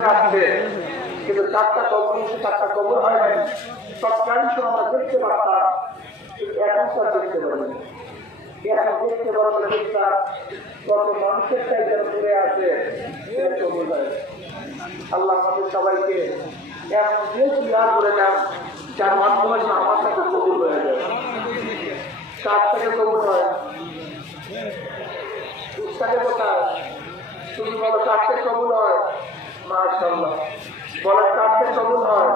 আসছে, কিন্তু চারটা কবর চারটা কবর হয় নাই। তৎকালীন আমরা দেখতে পারতাম, এখন তার দেখতে পারেন, এখন দেখতে পারবেন কত মানুষের চাইতে ঘুরে আছে। আল্লাহ আমাদের সবাইকে এমন দিয়ে ক্লিয়ার করে দেন যার মাধ্যমে আমার কাছে কবুল হয়ে যায়। কার থেকে কবুল হয়? উৎসাহে কোথায়? তুমি বলো কাছে কবুল হয়? মাশাআল্লাহ। বলার কাছে কবুল হয়?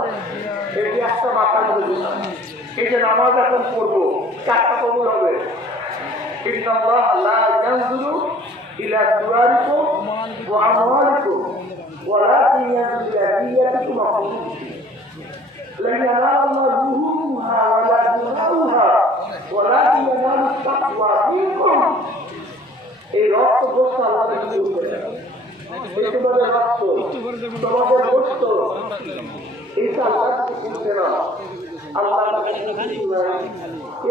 এটি একটা মাথা করে দিলাম। এই যে নামাজ এখন পড়বো, কাজটা কবুল হবে। ইন্নাল্লাহ লা ইয়ানজুরু ইলা সুওয়ারিকুম ওয়া আমওয়ালিকুম ওয়ালাকিন ইয়ানজুরু ইলা নিয়াতিকুম ওয়া কুলুবিকুম। লা ইয়ানালু লুহুমুহা ওয়া লা দিমাউহা ওয়ালাকিন ইয়ানালু তাকওয়া মিনকুম। এই রক্ত গোশত আল্লাহ দিতে দেন। এই তোমাদের রক্ত, তোমাদের গোশত, এটা আল্লাহ দিতে না। আল্লাহ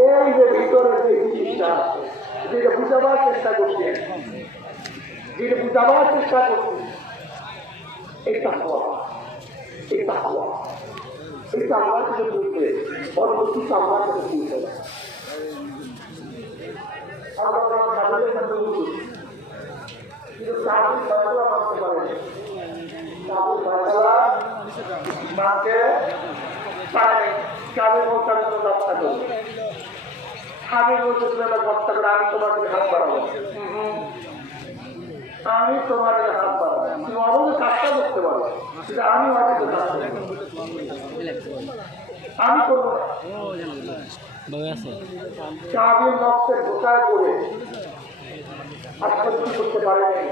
এই যে ভিতরে যে জিনিসটা, যেটা বুঝাবার চেষ্টা করছে, যেটা বুঝাবার চেষ্টা করছে, এটা হওয়া, এটা হওয়া, এটা আমার কাছে বলতে অন্য কিছু আমার কাছে বলতে না। আমরা সাধারণের সাথে বলছি, কিন্তু তাদের ফয়সালা মানতে পারে, তাদের ফয়সালা মানতে পারে। কাজে বলতে কোনো ব্যবস্থা করবে, আমি বলতে তুমি একটা ব্যবস্থা করে আমি তোমাকে হাত বাড়াবো, আমি তোমার হাত বাড়াবো, তুমি অবশ্যই কাজটা করতে পারো, সেটা আমি হয়তো আমি করবো না। চাবির নকশের ঢোকায় পড়ে আর সহ্য করতে পারে নাই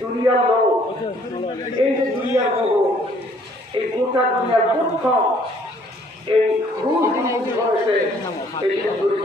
দুনিয়ার লোক। এই যে দুনিয়ার মোহ, এই গোটা দুনিয়ার প্রথম এই রুহ হয়েছে এই সুন্দরী।